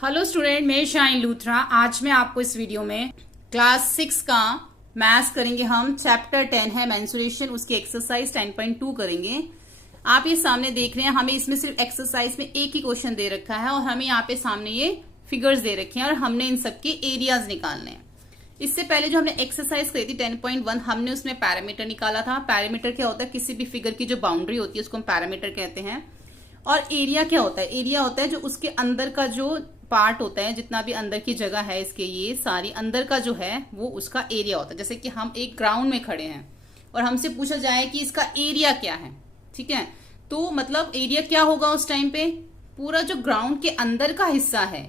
Hello student, मैं shine Luthra. आज मैं आपको इस वीडियो में क्लास 6 का मैथ्स करेंगे। हम चैप्टर 10 है मेंसुरेशन, उसकी एक्सरसाइज 10.2 करेंगे। आप ये सामने देख रहे हैं, हमें इसमें सिर्फ एक्सरसाइज में एक ही क्वेश्चन दे रखा है और हमें यहाँ पे सामने ये फिगर्स दे रखे हैं और हमने इन सबके एरियाज निकालने हैं। इससे पहले जो हमने एक्सरसाइज करी थी 10.1, हमने उसमें पैरामीटर निकाला था। पैरामीटर क्या होता है? किसी भी फिगर की जो बाउंड्री होती है उसको हम पैरामीटर कहते हैं। और एरिया क्या होता है? एरिया होता है जो उसके अंदर का जो पार्ट होता है, जितना भी अंदर की जगह है इसके, ये सारी अंदर का जो है वो उसका एरिया होता है। जैसे कि हम एक ग्राउंड में खड़े हैं और हमसे पूछा जाए कि इसका एरिया क्या है, ठीक है, तो मतलब एरिया क्या होगा उस टाइम पे? पूरा जो ग्राउंड के अंदर का हिस्सा है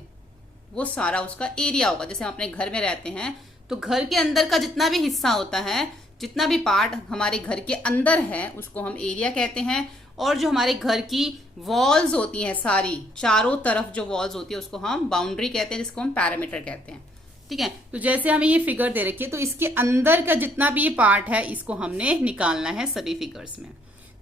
वो सारा उसका एरिया होगा। जैसे हम अपने घर में रहते हैं तो घर के अंदर का जितना भी हिस्सा होता है, जितना भी पार्ट हमारे घर के अंदर है, उसको हम एरिया कहते हैं। और जो हमारे घर की वॉल्स होती हैं, सारी चारों तरफ जो वॉल्स होती है उसको हम बाउंड्री कहते हैं, जिसको हम पैरामीटर कहते हैं। ठीक है, तो जैसे हमें ये फिगर दे रखी है तो इसके अंदर का जितना भी ये पार्ट है इसको हमने निकालना है सभी फिगर्स में।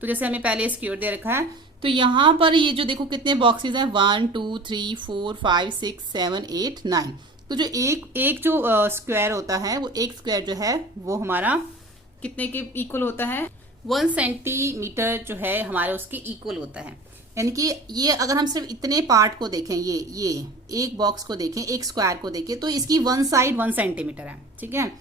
तो जैसे हमें पहले स्क्वायर दे रखा है, तो यहाँ पर ये जो देखो कितने बॉक्सेस हैं, 1 2 3 4 5 6 7 8 9। तो जो एक जो स्क्वायर होता है, वो एक स्क्वायर जो है वो हमारा कितने के इक्वल होता है? 1 सेंटीमीटर जो है हमारे उसके इक्वल होता है। यानी कि ये अगर हम सिर्फ इतने पार्ट को देखें, ये एक बॉक्स को देखें, एक स्क्वायर को देखें, तो इसकी वन साइड 1 सेंटीमीटर है, ठीक है।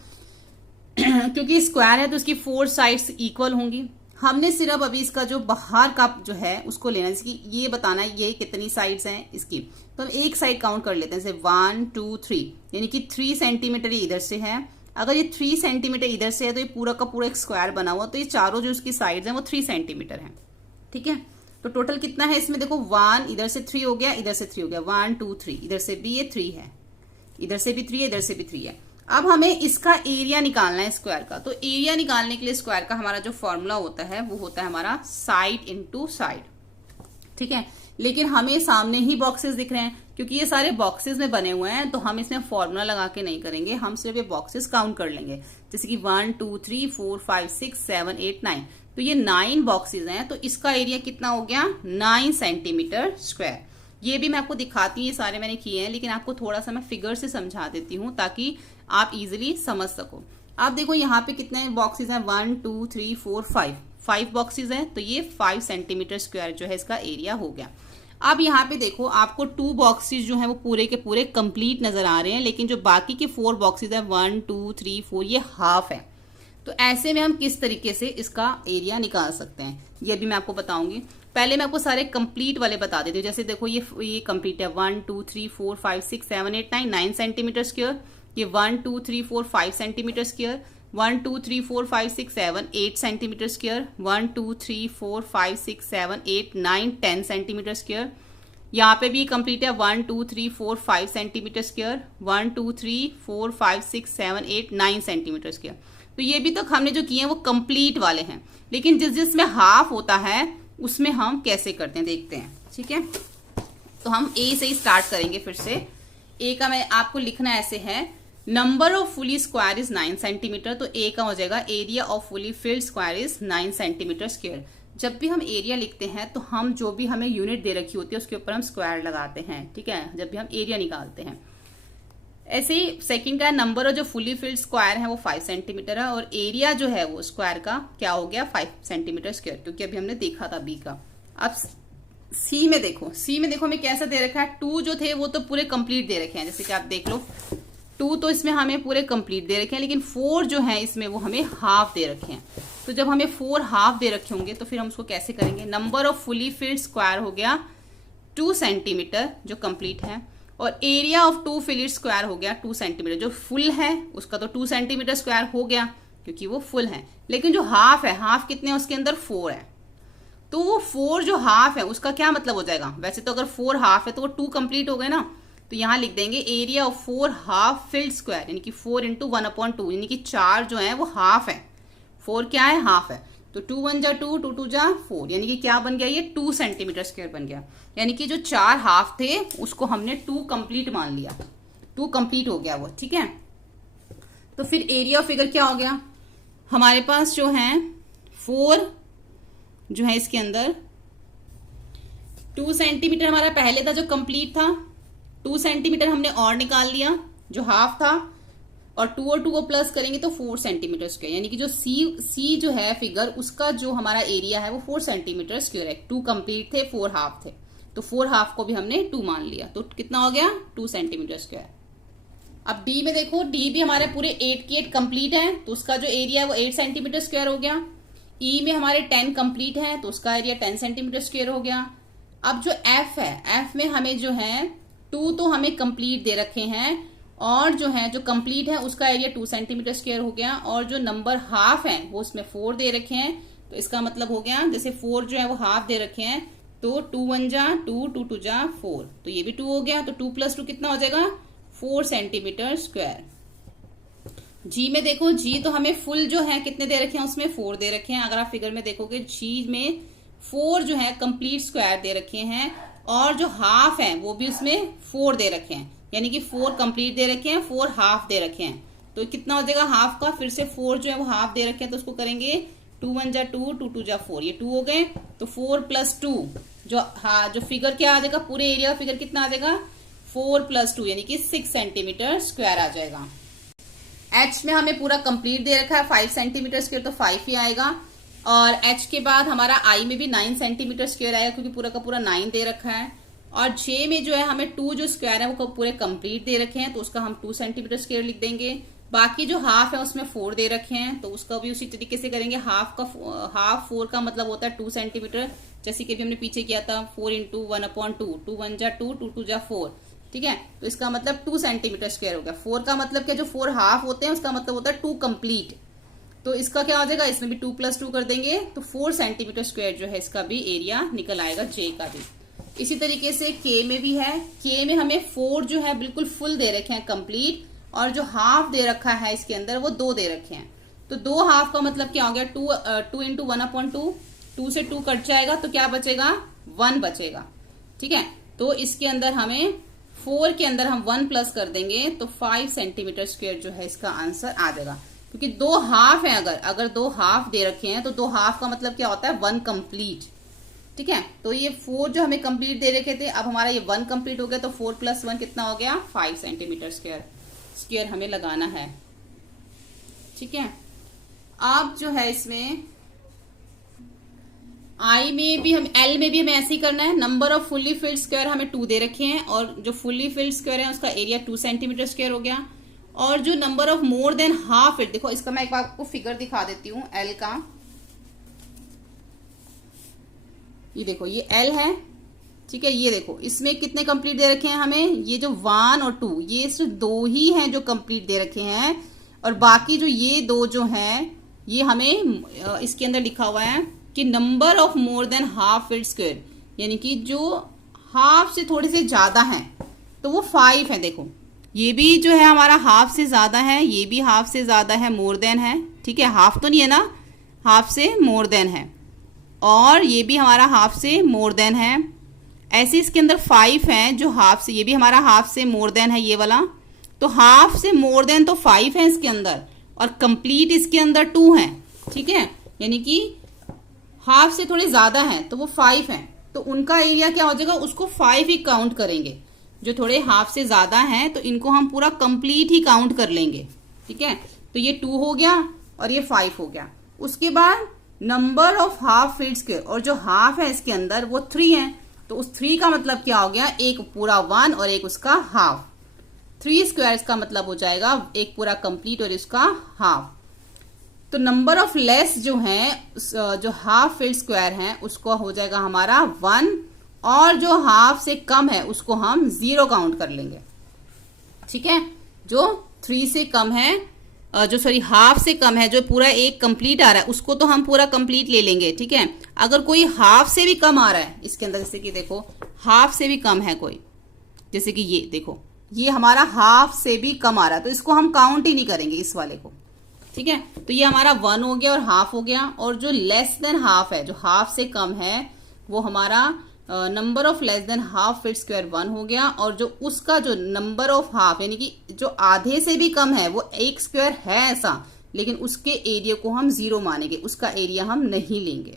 क्योंकि स्क्वायर है तो इसकी 4 साइड्स इक्वल होंगी। हमने सिर्फ अभी इसका जो बाहर का जो है उसको लेना है, इसकी ये बताना है ये कितनी साइड्स हैं इसकी। तो हम एक साइड काउंट कर लेते हैं, जैसे 1 2 3, यानी कि 3 सेंटीमीटर इधर से है। अगर ये 3 सेंटीमीटर इधर से है तो ये पूरा का पूरा एक स्क्वायर बना हुआ, तो ये चारों जो इसकी साइड्स हैं वो 3 सेंटीमीटर है, ठीक है। तो टोटल कितना है इसमें? देखो 1 इधर से 3 हो गया, इधर से 3 हो गया, 1 2 3, इधर से भी ये 3 है, इधर से भी 3 है, इधर से भी 3 है। अब हमें इसका एरिया निकालना है स्क्वायर का। तो एरिया निकालने के लिए स्क्वायर का हमारा जो फॉर्मूला होता है वो होता है हमारा साइड इंटू साइड, ठीक है। लेकिन हमें सामने ही बॉक्सेस दिख रहे हैं, क्योंकि ये सारे बॉक्सेस में बने हुए हैं, तो हम इसमें फॉर्मूला लगा के नहीं करेंगे, हम सिर्फ ये बॉक्सेस काउंट कर लेंगे। जैसे कि 1 2 3 4 5 6 7 8 9, तो ये 9 बॉक्सेस हैं। तो इसका एरिया कितना हो गया? 9 सेंटीमीटर स्क्वायर। ये भी मैं आपको दिखाती हूँ, ये सारे मैंने किए हैं, लेकिन आपको थोड़ा सा मैं फिगर से समझा देती हूँ ताकि आप इजिली समझ सको। आप देखो यहाँ पे कितने बॉक्सेस हैं, 1 2 3 4 5 बॉक्सेस हैं, तो ये 5 सेंटीमीटर स्क्वायर जो है इसका एरिया हो गया। अब यहाँ पे देखो आपको 2 बॉक्सेस जो है वो पूरे के पूरे कंप्लीट नजर आ रहे हैं, लेकिन जो बाकी के 4 बॉक्सेस है 1 2 3 4, ये हाफ है। तो ऐसे में हम किस तरीके से इसका एरिया निकाल सकते हैं ये भी मैं आपको बताऊंगी। पहले मैं आपको सारे कंप्लीट वाले बता देती हूँ। जैसे देखो ये कंप्लीट है, 1 2 3 4 5 6 7 8 9, 9 सेंटीमीटर स्क्वायर। ये 1 2 3 4 5 centimetre square, 1 2 3 4 5 6 7 8 centimetre square, 1 2 3 4 5 6 7 8 9 10 centimetre square. यहाँ पे भी कंप्लीट है, 1 2 3 4 5 सेंटीमीटर स्क्वायर, 1 2 3 4 5 6 7 8 9 सेंटीमीटर स्क्वायर। तो ये भी तक हमने जो किए हैं वो कंप्लीट वाले हैं, लेकिन जिसमें हाफ होता है उसमें हम कैसे करते हैं देखते हैं, ठीक है। तो हम ए से ही स्टार्ट करेंगे फिर से। ए का मैं आपको लिखना ऐसे है, number of fully square is 9 centimetre. तो ए का हो जाएगा area of fully filled square is 9 centimetre square. जब भी हम एरिया लिखते हैं तो हम जो भी हमें यूनिट दे रखी होती है उसके ऊपर हम स्क्वायर लगाते हैं, ठीक है, जब भी हम एरिया निकालते हैं। ऐसे ही सेकंड का नंबर ऑफ जो फुली फिल्ड स्क्वायर है वो 5 सेंटीमीटर है, और एरिया जो है वो स्क्वायर का क्या हो गया? 5 सेंटीमीटर स्क्वायर, क्योंकि अभी हमने देखा था बी का। अब सी में देखो हमें कैसा दे रखा है, 2 जो थे वो तो पूरे कंप्लीट दे रखे हैं, जैसे कि आप देख लो 2 तो इसमें हमें पूरे कंप्लीट दे रखे हैं, लेकिन 4 जो है इसमें वो हमें हाफ दे रखे हैं। तो जब हमें 4 हाफ दे रखे होंगे तो फिर हम उसको कैसे करेंगे? Number of fully filled square हो गया 2 सेंटीमीटर जो कंप्लीट है, और एरिया ऑफ 2 फिल्ड स्क्वायर हो गया 2 सेंटीमीटर। जो फुल है उसका तो 2 सेंटीमीटर स्क्वायर हो गया क्योंकि वो फुल है, लेकिन जो हाफ है, हाफ कितने हैं उसके अंदर? 4 है। तो वो 4 जो हाफ है उसका क्या मतलब हो जाएगा? वैसे तो अगर 4 हाफ है तो वो 2 कंप्लीट हो गए ना, तो यहां लिख देंगे area of 4 half filled square, यानी कि 4 इंटू 1/2, यानी कि 4 जो है वो हाफ है, 4 क्या है? हाफ है। तो 2 1 जा 2, 2 2 जा 4, यानी कि क्या बन गया? ये 2 सेंटीमीटर स्क्वायर बन गया। यानी कि जो 4 हाफ थे उसको हमने 2 कंप्लीट मान लिया, 2 कंप्लीट हो गया वो, ठीक है। तो फिर एरिया फिगर क्या हो गया हमारे पास? जो है 4 जो है इसके अंदर 2 सेंटीमीटर हमारा पहले था जो कंप्लीट था, 2 सेंटीमीटर हमने और निकाल लिया जो हाफ था, और 2 और 2 को प्लस करेंगे तो 4 सेंटीमीटर स्क्वायर, यानी कि जो सी जो है फिगर उसका जो हमारा एरिया है वो 4 सेंटीमीटर स्क्वायर है। 2 कंप्लीट थे, 4 हाफ थे, तो 4 हाफ को भी हमने 2 मान लिया, तो कितना हो गया 2 सेंटीमीटर स्क्वायर। अब डी में देखो, डी भी हमारे पूरे 8 की 8 कंप्लीट है, तो उसका जो एरिया है वो 8 सेंटीमीटर स्क्वायर हो गया। ई में हमारे 10 कंप्लीट है, तो उसका एरिया 10 सेंटीमीटर स्क्वायर हो गया। अब जो एफ है, एफ में हमें जो है 2 तो हमें कंप्लीट दे रखे हैं, और जो है जो कंप्लीट है उसका एरिया 2 सेंटीमीटर स्क्वायर हो गया, और जो नंबर हाफ है वो उसमें 4 दे रखे हैं, तो इसका मतलब हो गया जैसे 4 जो है वो हाफ दे रखे हैं, तो 2 1 जा 2, 2 2 जा 4, तो ये भी 2 हो गया, तो 2 + 2 कितना हो जाएगा 4 सेंटीमीटर स्क्वायर। जी में देखो, जी तो हमें फुल जो है कितने दे रखे हैं उसमें 4 दे रखे हैं। अगर आप फिगर में देखोगे जी में 4 जो है कंप्लीट स्क्वायर दे रखे हैं, और जो हाफ है वो भी उसमें 4 दे रखे हैं, यानी कि 4 कंप्लीट दे रखे हैं, 4 हाफ दे रखे हैं, तो कितना हो जाएगा हाफ का, फिर से 4 जो है वो हाफ दे रखे हैं, तो उसको करेंगे 2 1 जा 2, 2 2 जा 4, ये 2 हो गए, तो 4 + 2 जो फिगर क्या आ जाएगा, पूरे एरिया का फिगर कितना आ जाएगा 4 + 2 यानी कि 6 सेंटीमीटर स्क्वायर आ जाएगा। एच में हमें पूरा कंप्लीट दे रखा है 5 सेंटीमीटर स्क्वायर, तो 5 ही आएगा, और एच के बाद हमारा आई में भी 9 सेंटीमीटर स्क्वायर आएगा क्योंकि पूरा का पूरा 9 दे रखा है, और जे में जो है हमें 2 जो स्क्वायर है वो पूरे कंप्लीट दे रखे हैं, तो उसका हम 2 सेंटीमीटर स्क्वायर लिख देंगे। बाकी जो हाफ है उसमें 4 दे रखे हैं, तो उसका भी उसी तरीके से करेंगे। हाफ 4 का मतलब होता है 2 सेंटीमीटर, जैसे कि भी हमने पीछे किया था 4 × 1/2, 2 1 जा 2, 2 2 जा 4, ठीक है, तो इसका मतलब 2 सेंटीमीटर स्क्वायर हो गया। 4 का मतलब क्या, जो 4 हाफ होते हैं उसका मतलब होता है 2 कंप्लीट, तो इसका क्या हो जाएगा, इसमें भी 2 + 2 कर देंगे, तो 4 सेंटीमीटर स्क्वायर जो है इसका भी एरिया निकल आएगा जे का भी। इसी तरीके से के में भी है, के में हमें 4 जो है बिल्कुल फुल दे रखे हैं कंप्लीट, और जो हाफ दे रखा है इसके अंदर वो 2 दे रखे हैं, तो 2 हाफ का मतलब क्या हो गया 2 × 1/2, 2 से 2 कट जाएगा तो क्या बचेगा 1 बचेगा, ठीक है, तो इसके अंदर हमें 4 के अंदर हम 1 प्लस कर देंगे तो 5 सेंटीमीटर स्क्वायर जो है इसका आंसर आ जाएगा, क्योंकि 2 हाफ है, अगर 2 हाफ दे रखे हैं तो 2 हाफ का मतलब क्या होता है 1 कंप्लीट, ठीक है, तो ये 4 जो हमें कंप्लीट दे रखे थे, अब हमारा ये 1 कंप्लीट हो गया, तो 4 + 1 कितना हो गया 5 सेंटीमीटर स्क्वायर हमें लगाना है, ठीक है। अब जो है इसमें आई में भी हम, एल में भी हमें ऐसे ही करना है। Number off fully filled square हमें 2 दे रखे हैं, और जो फुल्ली फिल्ड स्क्वायर है उसका एरिया 2 सेंटीमीटर स्क्वायर हो गया, और जो number of more than half filled, देखो इसका मैं एक बार आपको फिगर दिखा देती हूँ एल का, ये देखो ये एल है, ठीक है, ये देखो इसमें कितने कंप्लीट दे रखे हैं हमें, ये जो 1 और 2 ये सिर्फ 2 ही हैं जो कंप्लीट दे रखे हैं, और बाकी जो ये 2 जो हैं ये हमें इसके अंदर लिखा हुआ है कि number of more than half filled square, यानी कि जो हाफ से थोड़े से ज्यादा हैं तो वो 5 है। देखो ये भी जो है हमारा हाफ से ज्यादा है, ये भी हाफ से ज्यादा है, मोर देन है, ठीक है, हाफ तो नहीं है ना, हाफ से मोर देन है, और ये भी हमारा हाफ से मोर देन है। ऐसे इसके अंदर 5 हैं जो हाफ से, ये भी हमारा हाफ से मोर देन है ये वाला, तो हाफ से मोर देन तो 5 है इसके अंदर, और कंप्लीट इसके अंदर 2 है, ठीक है, यानी कि हाफ से थोड़े ज्यादा हैं तो वो 5 हैं, तो उनका एरिया क्या हो जाएगा, उसको 5 ही काउंट करेंगे। जो थोड़े हाफ से ज्यादा हैं तो इनको हम पूरा कंप्लीट ही काउंट कर लेंगे, ठीक है, तो ये 2 हो गया और ये 5 हो गया। उसके बाद number of half filled square, और जो हाफ है इसके अंदर वो 3 है, तो उस 3 का मतलब क्या हो गया, एक पूरा 1 और एक उसका हाफ, 3 स्क्वायर इसका मतलब हो जाएगा एक पूरा कंप्लीट और इसका हाफ। तो नंबर ऑफ लेस जो है, जो हाफ फिल्ड स्क्वायर है उसको हो जाएगा हमारा 1, और जो हाफ से कम है उसको हम 0 काउंट कर लेंगे, ठीक है, जो 3 से कम है, जो सॉरी हाफ से कम है, जो पूरा एक कंप्लीट आ रहा है उसको तो हम पूरा कंप्लीट ले लेंगे, ठीक है। अगर कोई हाफ से भी कम आ रहा है इसके अंदर, जैसे कि देखो हाफ से भी कम है कोई, जैसे कि ये देखो ये हमारा हाफ से भी कम आ रहा है, तो इसको हम काउंट ही नहीं करेंगे इस वाले को, ठीक है, तो ये हमारा 1 हो गया और हाफ हो गया। और जो लेस देन हाफ है, जो हाफ से कम है, वो हमारा number of less than half filled square 1 हो गया, और जो उसका जो नंबर ऑफ हाफ यानी कि जो आधे से भी कम है वो एक स्क्वायर है ऐसा, लेकिन उसके एरिया को हम 0 मानेंगे, उसका एरिया हम नहीं लेंगे,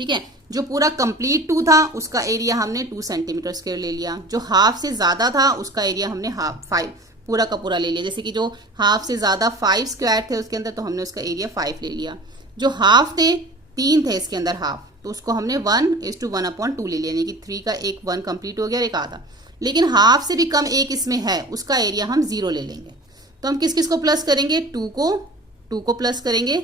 ठीक है। जो पूरा कंप्लीट 2 था उसका एरिया हमने 2 सेंटीमीटर स्क्वायर ले लिया। जो हाफ से ज्यादा था उसका एरिया हमने हाफ 5 पूरा का पूरा ले लिया। जैसे कि जो हाफ से ज्यादा 5 स्क्वायर थे उसके अंदर, तो हमने उसका एरिया 5 ले लिया। जो हाफ थे 3 थे इसके अंदर हाफ, तो उसको हमने 1:1/2 ले लिया, यानी कि 3 का एक 1 कंप्लीट हो गया, एक आधा। लेकिन हाफ से भी कम एक इसमें है, उसका एरिया हम 0 ले लेंगे। तो हम किस किस को प्लस करेंगे? 2 को प्लस करेंगे,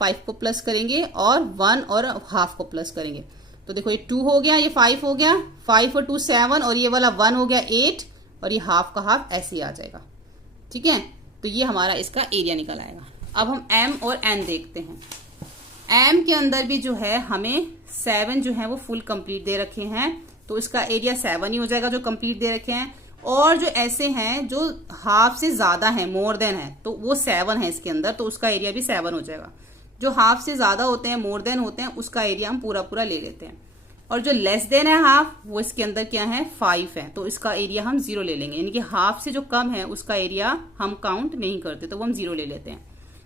5 को प्लस करेंगे और 1 और हाफ को प्लस करेंगे। तो देखो ये 2 हो गया, ये 5 हो गया, 5 और 2 7 और ये वाला 1 हो गया 8 और ये हाफ का हाफ ऐसे ही आ जाएगा। ठीक है, तो ये हमारा इसका एरिया निकल आएगा। अब हम m और n देखते हैं। m के अंदर भी जो है हमें 7 जो है वो फुल कंप्लीट दे रखे हैं, तो इसका एरिया 7 ही हो जाएगा जो कंप्लीट दे रखे हैं। और जो ऐसे हैं जो हाफ से ज्यादा है, मोर देन है, तो वो 7 है इसके अंदर, तो उसका एरिया भी 7 हो जाएगा। जो हाफ से ज्यादा होते हैं, मोर देन होते हैं, उसका एरिया हम पूरा पूरा ले लेते हैं। और जो लेस देन है हाफ, वो इसके अंदर क्या है? 5 है, तो इसका एरिया हम 0 ले लेंगे। यानी कि हाफ से जो कम है उसका एरिया हम काउंट नहीं करते, तो वो हम 0 ले लेते हैं।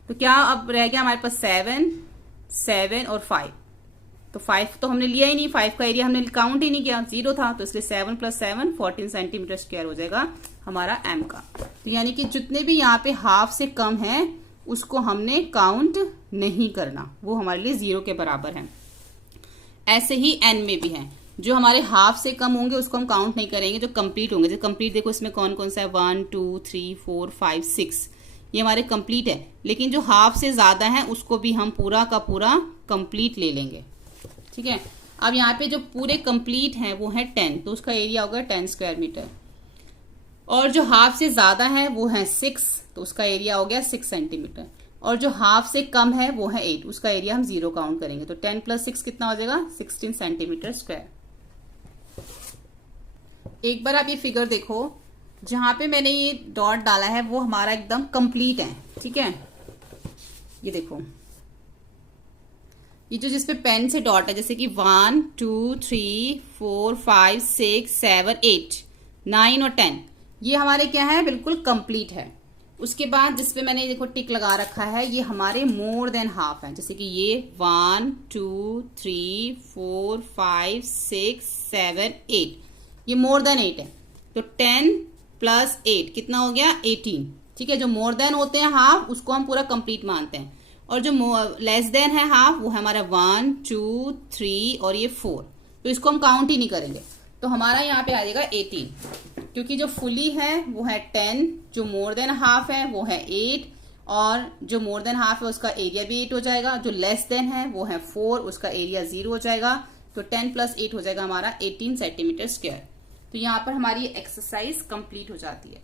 तो क्या अब रह गया हमारे पास? 7, 7 और 5। तो 5 तो हमने लिया ही नहीं, 5 का एरिया हमने काउंट ही नहीं किया, 0 था, तो इसलिए 7 + 7 14 सेंटीमीटर स्क्वायर हो जाएगा हमारा m का। तो यानी कि जितने भी यहाँ पे हाफ से कम है उसको हमने काउंट नहीं करना, वो हमारे लिए 0 के बराबर है। ऐसे ही n में भी है, जो हमारे हाफ से कम होंगे उसको हम काउंट नहीं करेंगे, जो कंप्लीट होंगे। जो कंप्लीट देखो इसमें कौन कौन सा है? 1 2 3 4 5 6, ये हमारे कंप्लीट है। लेकिन जो हाफ से ज्यादा है उसको भी हम पूरा का पूरा कंप्लीट ले लेंगे। ठीक है, अब यहाँ पे जो पूरे कंप्लीट हैं वो है 10, तो उसका एरिया होगा 10 स्क्वायर मीटर। और जो हाफ से ज्यादा है वो है 6, तो उसका एरिया हो गया 6 सेंटीमीटर। और जो हाफ से कम है वो है 8, उसका एरिया हम 0 काउंट करेंगे। तो 10 + 6 कितना हो जाएगा? 16 सेंटीमीटर स्क्वायर। एक बार आप ये फिगर देखो, जहां पे मैंने ये डॉट डाला है वो हमारा एकदम कंप्लीट है। ठीक है, ये देखो, ये जो जिसपे पेन से डॉट है, जैसे कि 1 2 3 4 5 6 7 8 9 और 10, ये हमारे क्या है? बिल्कुल कंप्लीट है। उसके बाद जिसपे मैंने देखो टिक लगा रखा है, ये हमारे मोर देन हाफ है। जैसे कि ये 1 2 3 4 5 6 7 8, ये मोर देन 8 है। तो 10 + 8 कितना हो गया? 18। ठीक है, जो मोर देन होते हैं हाफ उसको हम पूरा कंप्लीट मानते हैं, और जो लेस देन है हाफ वो है हमारा 1 2 3 और ये 4, तो इसको हम काउंट ही नहीं करेंगे। तो हमारा यहाँ पे आ जाएगा 18, क्योंकि जो फुली है वो है 10, जो मोर देन हाफ है वो है 8, और जो मोर देन हाफ है उसका एरिया भी 8 हो जाएगा। जो लेस देन है वो है 4, उसका एरिया 0 हो जाएगा। तो 10 + 8 हो जाएगा हमारा 18 सेंटीमीटर स्क्वायर। तो यहाँ पर हमारी एक्सरसाइज कंप्लीट हो जाती है।